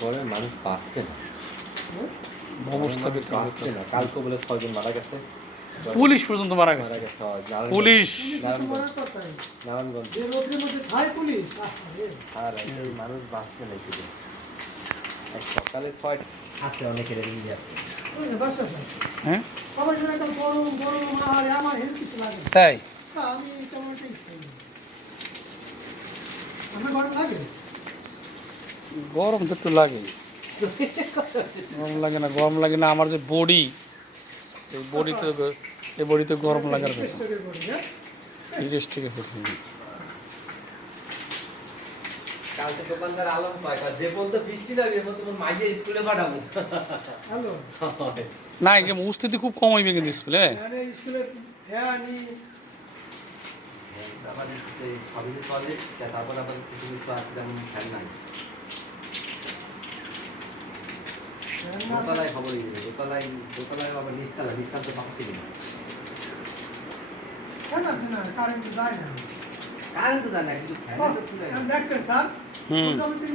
গরমে মানুষ বাঁচবে না, অবস্থা মানুষ বাঁচবে না। কালকে বলে 6 জন মারা গেছে, পুলিশ পর্যন্ত মারা গেছে। পুলিশ নারায়ণগঞ্জ। আর এই মানুষ বাঁচবে না শুধু সকালে 6 আছে অনেকের ইন্ডিয়া। হ্যাঁ তাই গরম তো একটু লাগে, গরম লাগে না, গরম লাগে না। আমার যে বডি, এই বডিতে গরম লাগার কথা। ইরেস থেকে প্রথমে কালকে দোকানদার আলম পায় যে বলতো বৃষ্টি না এর মতো মাঝে স্কুলে পাঠাবো। হ্যালো না, একে উপস্থিতি খুব কম হইবে কিন্তু স্কুলে। স্কুলে ফ্যানি আবার এই সবই কলেজ তারপর আবার কিছু কিছু আছে যেমন ফ্যান নাই। দোতলায় খবর দিবে, দোতলায় আবার নিচতলা তো পাচ্ছি না। ফ্যান আছে না, কারেন্ট যায় না। কারেন্ট তো জানা কিছু ফ্যান তো দেখছেন স্যার? হুম মোটামুটি